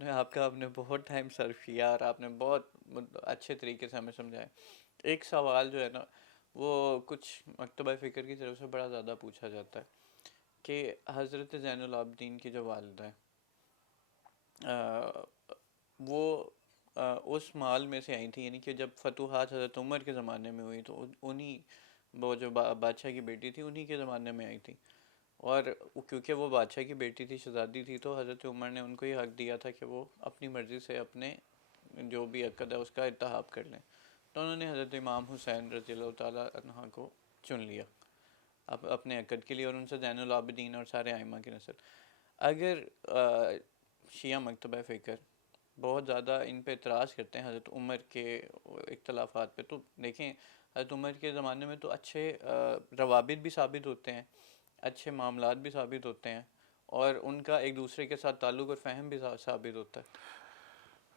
آپ نے بہت ٹائم صرف کیا اور آپ نے بہت اچھے طریقے سے ہمیں سمجھایا. ایک سوال جو ہے نا وہ کچھ مکتبہ فکر کی طرف سے بڑا زیادہ پوچھا جاتا ہے کہ حضرت زین العابدین کی جو والدہ ہے وہ اس مال میں سے آئی تھی، یعنی کہ جب فتوحات حضرت عمر کے زمانے میں ہوئی تو انہی وہ جو بادشاہ کی بیٹی تھی انہی کے زمانے میں آئی تھی. اور کیونکہ وہ بادشاہ کی بیٹی تھی، شہزادی تھی، تو حضرت عمر نے ان کو یہ حق دیا تھا کہ وہ اپنی مرضی سے اپنے جو بھی عقد ہے اس کا انتخاب کر لیں. تو انہوں نے حضرت امام حسین رضی اللہ تعالیٰ عنہ کو چن لیا اپنے عقد کے لیے، اور ان سے زین العابدین اور سارے ائمہ کی نسل. اگر شیعہ مکتبہ فکر بہت زیادہ ان پہ اعتراض کرتے ہیں حضرت عمر کے اختلافات پہ، تو دیکھیں حضرت عمر کے زمانے میں تو اچھے روابط بھی ثابت ہوتے ہیں، اچھے معاملات بھی ثابت ہوتے ہیں، اور ان کا ایک دوسرے کے ساتھ تعلق اور فہم بھی ثابت ہوتا ہے.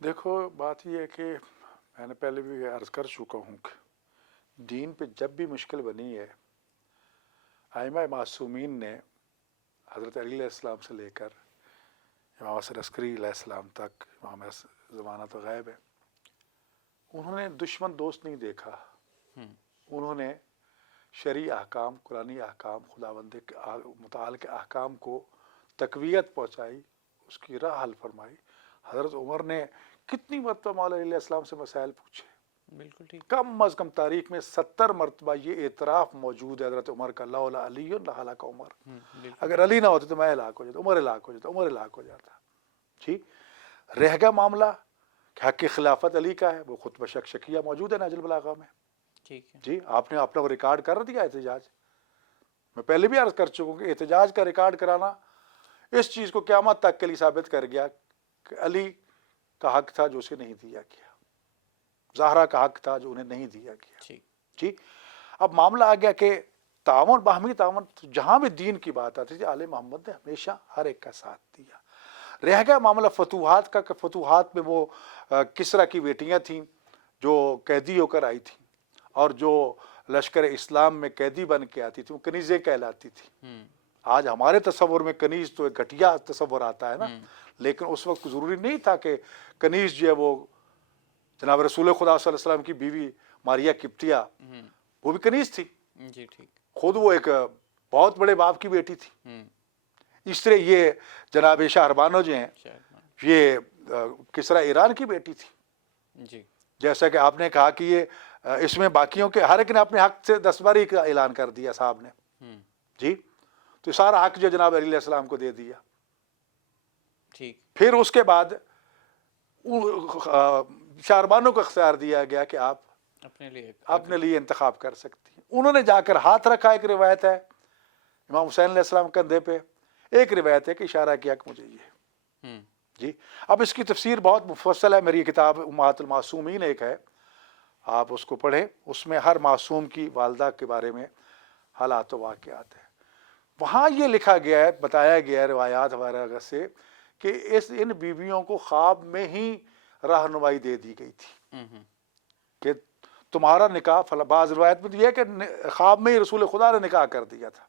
دیکھو بات یہ ہے کہ میں نے پہلے بھی عرض کر چکا ہوں کہ دین پہ جب بھی مشکل بنی ہے، ائمہ معصومین نے حضرت علی علیہ السلام سے لے کر امام حسن عسکری علیہ السلام تک، امام زمانہ تو غائب ہے، انہوں نے دشمن دوست نہیں دیکھا. انہوں نے شرعی احکام، قرآنی احکام، خداوند متعال کے احکام کو تقویت پہنچائی، اس کی راہ حل فرمائی. حضرت عمر نے کتنی مرتبہ مولا علیہ السلام سے مسائل پوچھے. بالکل ٹھیک. کم از کم تاریخ میں 70 مرتبہ یہ اعتراف موجود ہے حضرت عمر کا، لولا علی لہلک عمر، بالکل اگر ٹھیک. علی نہ ہوتے تو میں ہلاک ہو جاتا، عمر ہلاک ہو جاتا، عمر ہلاک ہو جاتا. جی رہ گیا معاملہ کہ حق خلافت علی کا ہے، وہ خطبہ شکیہ موجود ہے نہج البلاغہ میں. ٹھیک ہے. جی آپ نے اپنا وہ ریکارڈ کر دیا احتجاج. میں پہلے بھی عرض کر چکا ہوں کہ احتجاج کا ریکارڈ کرانا اس چیز کو قیامت تک کے لیے ثابت کر گیا کہ علی کا حق تھا جو اسے نہیں دیا گیا، زہرا کا حق تھا جو انہیں نہیں دیا گیا. ٹھیک. جی اب معاملہ آ گیا کہ تعاون، باہمی تعاون، جہاں بھی دین کی بات آتی تھی آل محمد نے ہمیشہ ہر ایک کا ساتھ دیا. رہ گیا معاملہ فتوحات کا کہ فتوحات میں وہ کسرا کی بیٹیاں تھیں جو قیدی ہو کر آئی تھیں، اور جو لشکر اسلام میں قیدی بن کے آتی تھی وہ کنیزیں کہلاتی تھی. آج ہمارے تصور میں کنیز تو ایک گھٹیا تصور آتا ہے نا، لیکن اس وقت ضروری نہیں تھا کہ کنیز جو ہے وہ جناب رسول خدا صلی اللہ علیہ وسلم کی بیوی ماریا قبطیہ وہ بھی کنیز تھی. جی ٹھیک. خود وہ ایک بہت بڑے باپ کی بیٹی تھی. اس طرح یہ جناب شہربانو جو ہیں یہ کسرا ایران کی بیٹی تھی. جی. جیسا کہ آپ نے کہا کہ یہ اس میں باقیوں کے ہر ایک نے اپنے حق سے 10 باری کا اعلان کر دیا صاحب نے. جی تو سارا حق جو جناب علی علیہ السلام کو دے دیا. ٹھیک. پھر اس کے بعد شہربانوں کو اختیار دیا گیا کہ آپ اپنے لیے انتخاب کر سکتی ہیں. انہوں نے جا کر ہاتھ رکھا. ایک روایت ہے امام حسین علیہ السلام کندھے پہ، ایک روایت ہے کہ اشارہ کیا کہ مجھے یہ. جی اب اس کی تفسیر بہت مفصل ہے، میری کتاب امہات المعصومین ایک ہے، آپ اس کو پڑھیں. اس میں ہر معصوم کی والدہ کے بارے میں حالات و واقعات ہیں. وہاں یہ لکھا گیا ہے، بتایا گیا ہے روایات وغیرہ سے کہ ان بیویوں کو خواب میں ہی رہنمائی دے دی گئی تھی کہ تمہارا نکاح فلاں. بعض روایت میں یہ ہے کہ خواب میں ہی رسول خدا نے نکاح کر دیا تھا.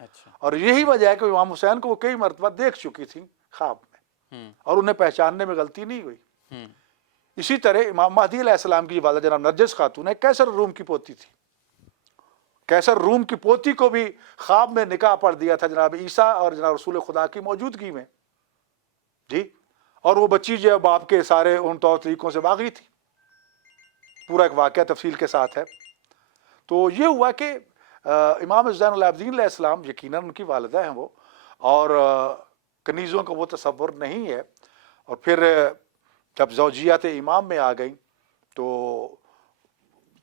اچھا. اور یہی وجہ ہے کہ امام حسین کو وہ کئی مرتبہ دیکھ چکی تھی خواب میں، اور انہیں پہچاننے میں غلطی نہیں ہوئی. اسی طرح امام مہدی علیہ السلام کی والدہ جناب نرجس خاتون ہے، کیسر روم کی پوتی تھی. کیسر روم کی پوتی کو بھی خواب میں نکاح پڑھ دیا تھا جناب عیسیٰ اور جناب رسول خدا کی موجودگی میں. جی اور وہ بچی جو ہے باپ کے سارے ان طور طریقوں سے باغی تھی. پورا ایک واقعہ تفصیل کے ساتھ ہے. تو یہ ہوا کہ امام زین العابدین علیہ السلام یقیناً ان کی والدہ ہیں وہ، اور کنیزوں کا وہ تصور نہیں ہے. اور پھر جب زوجیات امام میں آ گئیں تو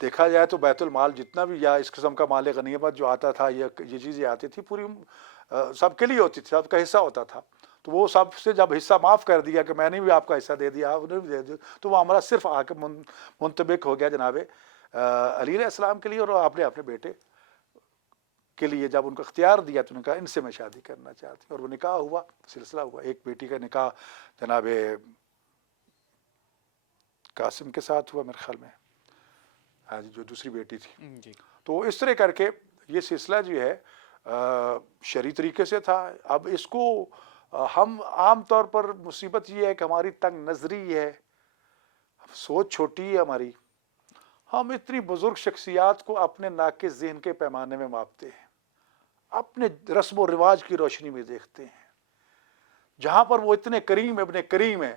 دیکھا جائے تو بیت المال جتنا بھی یا اس قسم کا مال غنیمت جو آتا تھا، یہ چیزیں آتی تھی پوری سب کے لیے ہوتی تھی، سب کا حصہ ہوتا تھا. تو وہ سب سے جب حصہ معاف کر دیا کہ میں نے بھی آپ کا حصہ دے دیا، انہیں بھی دے دیا، تو وہ ہمارا صرف آ کے منطبق ہو گیا جناب علی علیہ السلام کے لیے. اور آپ نے اپنے بیٹے کے لیے جب ان کو اختیار دیا تو انہوں نے کہا ان سے میں شادی کرنا چاہتی ہوں. اور وہ نکاح ہوا، سلسلہ ہوا. ایک بیٹی کا نکاح جناب قاسم کے ساتھ ہوا میرے خیال میں، ہاں جی، جو دوسری بیٹی تھی. تو اس طرح کر کے یہ سلسلہ جو ہے شرعی طریقے سے تھا. اب اس کو ہم عام طور پر مصیبت یہ ہے کہ ہماری تنگ نظری ہے، سوچ چھوٹی ہے ہماری، ہم اتنی بزرگ شخصیات کو اپنے ناقص ذہن کے پیمانے میں ماپتے ہیں، اپنے رسم و رواج کی روشنی میں دیکھتے ہیں، جہاں پر وہ اتنے کریم ابن کریم ہیں،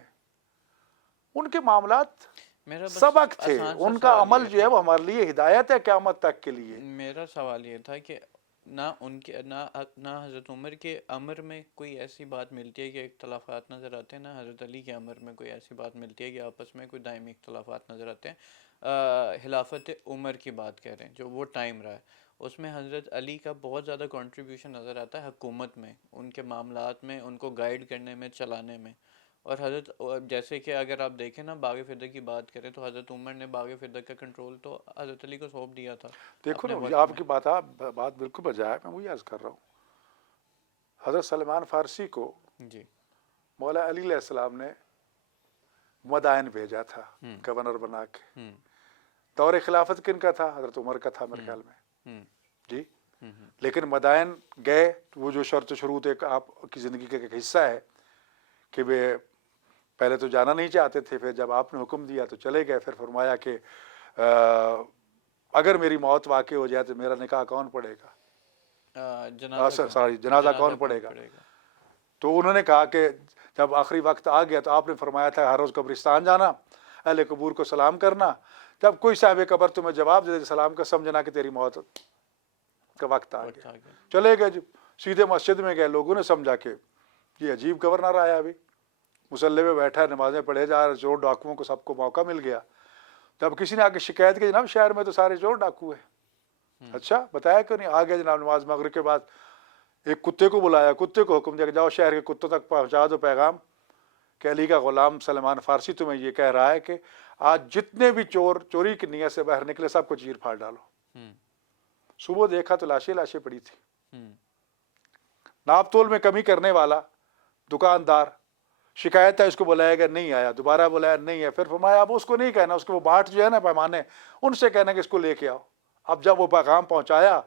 ان کے معاملات میرا بس سبق تھے، آسان سا ان کا سوال عمل یہ جو ہے تھا، وہ ہمارے لیے ہدایت ہے قیامت تک کے لیے۔ میرا سوال یہ تھا کہ نہ ان کے نہ حضرت عمر کے امر میں کوئی ایسی بات ملتی ہے کہ اختلافات نظر آتے ہیں، نہ حضرت علی کے امر میں کوئی ایسی بات ملتی ہے کہ آپس میں کوئی دائمی اختلافات نظر آتے ہیں۔ خلافت عمر کی بات کہہ رہے ہیں جو وہ ٹائم رہا ہے، اس میں حضرت علی کا بہت زیادہ کنٹریبیوشن نظر آتا ہے حکومت میں، ان کے معاملات میں، ان کو گائیڈ کرنے میں، چلانے میں۔ اور حضرت جیسے کہ اگر آپ دیکھیں نا باغ فدہ کی بات کریں تو حضرت عمر نے باغ فدہ کا کنٹرول تو حضرت علی کو سونپ دیا تھا دیکھو اپنے نا، یہ وقت آپ میں۔ کی بات بالکل بجائے، میں وہی عرض کر رہا ہوں، حضرت سلمان فارسی کو جی مولا علی علیہ السلام نے مدائن بھیجا تھا گورنر بنا کے۔ دور خلافت کن کا تھا؟ حضرت عمر کا تھا میرے خیال میں، جی۔ لیکن مدائن گئے، وہ جو شرط شروط ایک آپ کی زندگی کا ایک حصہ ہے کہ وہ پہلے تو جانا نہیں چاہتے تھے، پھر جب آپ نے حکم دیا تو چلے گئے، پھر فرمایا کہ اگر میری موت واقع ہو جائے تو میرا نکاح کون پڑھے گا، جنازہ کون پڑھے گا؟ تو انہوں نے کہا کہ جب آخری وقت آ گیا تو آپ نے فرمایا تھا ہر روز قبرستان جانا، اہل قبور کو سلام کرنا، جب کوئی صاحب قبر تمہیں جواب دے دے سلام کا، سمجھنا کہ تیری موت کا وقت آ گیا۔ چلے گئے، سیدھے مسجد میں گئے، لوگوں نے سمجھا کہ یہ عجیب گورنر آیا، ابھی مصلی پہ بیٹھا ہے، نمازیں پڑھے جا رہا ہے، چور ڈاکوؤں کو سب کو موقع مل گیا۔ جب کسی نے آ کے شکایت کی جناب شہر میں تو سارے چور ڈاکو ہیں، اچھا بتایا کیوں نہیں؟ آ گیا جناب نماز مغرب کے بعد، ایک کتے کو بلایا، کتے کو حکم دیا کہ جاؤ شہر کے کتوں تک پہنچا دو پیغام کہ علی کا غلام سلمان فارسی تمہیں یہ کہہ رہا ہے کہ آج جتنے بھی چور چوری کی نیت سے باہر نکلے سب کو چیر پھاڑ ڈالو۔ صبح دیکھا تو لاشیں پڑی تھی، ناپ تول میں کمی کرنے والا دکاندار، شکایت ہے اس کو بلایا گیا نہیں آیا، دوبارہ بلایا نہیں ہے، پھر فرمایا اب اس کو نہیں کہنا، اس کے وہ باٹ جو ہے نا پیمانے، ان سے کہنا کہ اس کو لے کے آؤ۔ اب جب وہ پیغام پہنچایا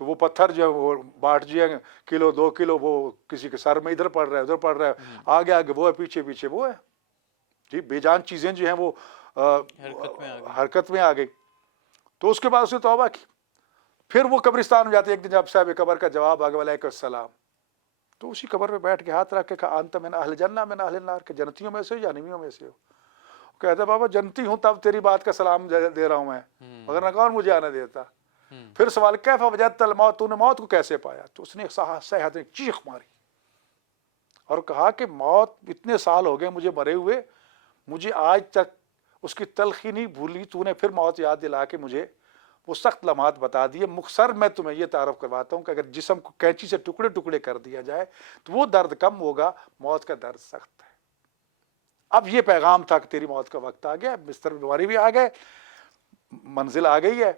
تو وہ پتھر جو ہے وہ باٹ جو ہے کلو 2 کلو وہ کسی کے سر میں ادھر پڑ رہا ہے ادھر پڑ رہا ہے، آگے آگے وہ ہے، پیچھے پیچھے وہ ہے، جی بے جان چیزیں جو ہیں وہ حرکت میں آ گئی۔ تو اس کے بعد اس نے توبہ کی، پھر وہ قبرستان میں جاتے، ایک دن جب صاحب قبر کا جواب آگے وعلیکم السلام، تو اسی قبر پہ بیٹھ کے ہاتھ رکھ کے کہا انت من اہل جنہ من اہل النار، کہ جنتیوں میں سے ہو جہنمیوں میں سے ہو؟ کہتا بابا جنتی ہوں تب تیری بات کا سلام دے رہا ہوں میں، مگر نہ کون مجھے آنے دیتا۔ پھر سوال کیف وجدت الموت، تو نے موت کو کیسے پایا؟ تو اس نے صحت نے چیخ ماری اور کہا کہ موت اتنے سال ہو گئے مجھے مرے ہوئے، مجھے آج تک اس کی تلخی نہیں بھولی، تو نے پھر موت یاد دلا کے مجھے وہ سخت لمحات بتا دیے۔ مختصر میں تمہیں یہ تعارف کرواتا ہوں کہ اگر جسم کو کینچی سے ٹکڑے ٹکڑے کر دیا جائے تو وہ درد کم ہوگا، موت کا درد سخت ہے۔ اب یہ پیغام تھا کہ تیری موت کا وقت آ گیا، بستر بیماری بھی آ گئے، منزل آ گئی ہے۔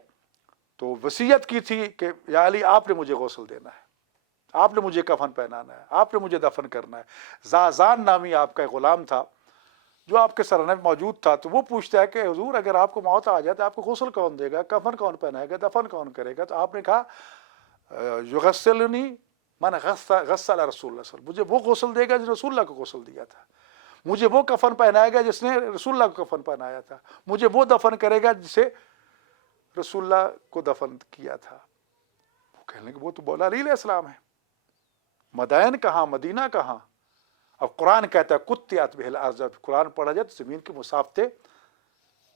تو وصیت کی تھی کہ یا علی آپ نے مجھے غسل دینا ہے، آپ نے مجھے کفن پہنانا ہے، آپ نے مجھے دفن کرنا ہے۔ زازان نامی آپ کا ایک غلام تھا جو آپ کے سرنے میں موجود تھا، تو وہ پوچھتا ہے کہ حضور اگر آپ کو موت آ جائے تو آپ کو غسل کون دے گا، کفن کون پہنائے گا، دفن کون کرے گا؟ تو آپ نے کہا یغسلنی من غسل رسول اللہ صلی اللہ علیہ وسلم، مجھے وہ غسل دے گا جس نے رسول اللہ کو غسل دیا تھا، مجھے وہ کفن پہنائے گا جس نے رسول اللہ کو کفن پہنایا تھا، مجھے وہ دفن کرے گا جسے رسول اللہ کو دفن کیا تھا۔ وہ کہنے کہ وہ تو مولا علی علیہ السلام ہے، مدائن کہاں، مدینہ کہاں؟ اب قرآن کہتا ہے قطعت بہ الارض، قرآن پڑھا جائے تو زمین کی مسافتیں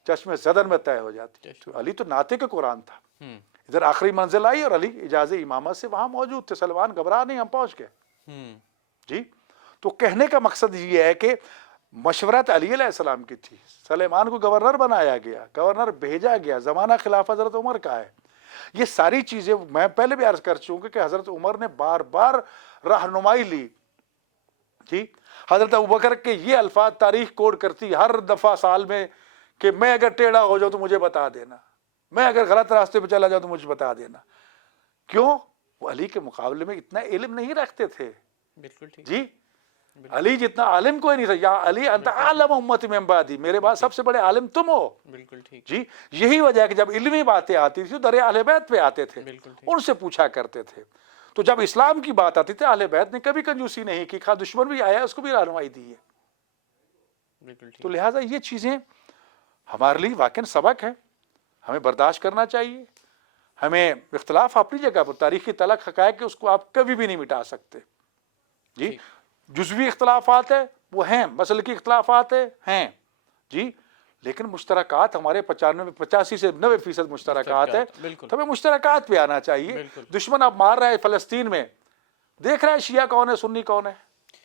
چشم زدن میں طے ہو جاتی۔ تو علی تو ناطے کے قرآن تھا، ادھر آخری منزل آئی اور علی اجازت امامت سے وہاں موجود تھے، سلمان گھبرا نہیں، ہم پہنچ گئے۔ جی تو کہنے کا مقصد یہ ہے کہ مشورت علی علیہ السلام کی تھی، سلیمان کو گورنر بنایا گیا، گورنر بھیجا گیا، زمانہ خلافت حضرت عمر کا ہے۔ یہ ساری چیزیں میں پہلے بھی عرض کر چکا کہ حضرت عمر نے بار بار رہنمائی لی، جی۔ حضرت ابوبکر کے یہ الفاظ تاریخ کوڈ کرتی ہر دفعہ سال میں کہ میں اگر ٹیڑھا ہو جاؤں تو مجھے بتا دینا، میں اگر غلط راستے پہ چلا جاؤں تو مجھے بتا دینا۔ کیوں؟ وہ علی کے مقابلے میں اتنا علم نہیں رکھتے تھے، بالکل ٹھیک، جی۔ علی جتنا عالم کوئی نہیں تھا، یا علی انت عالم امت من بعدی، میرے بعد سب سے بڑے عالم تم ہو، بالکل ٹھیک، جی۔ یہی وجہ ہے کہ جب علمی باتیں آتی تھی تو در اہل بیت پہ آتے تھے، ان سے پوچھا کرتے تھے۔ تو جب اسلام کی بات آتی تھی اہل بیت نے کبھی کنجوسی نہیں کی، خواہ دشمن بھی آیا اس کو بھی رہنمائی دی ہے. بالکل ٹھیک. تو لہٰذا یہ چیزیں ہمارے لیے واقعی سبق ہے، ہمیں برداشت کرنا چاہیے. ہمیں اختلاف اپنی جگہ پر، تاریخی تلخ حقائق اس کو آپ کبھی بھی نہیں مٹا سکتے. جی جزوی اختلافات ہے وہ ہیں، مسلکی اختلافات ہیں جی، لیکن مشترکات ہمارے 85 سے 90% مشترکات ہے. بالکل تو ہمیں مشترکات پہ آنا چاہیے. بالکل. دشمن اب مار رہا ہے فلسطین میں، دیکھ رہا ہے شیعہ کون ہے سنی کون ہے.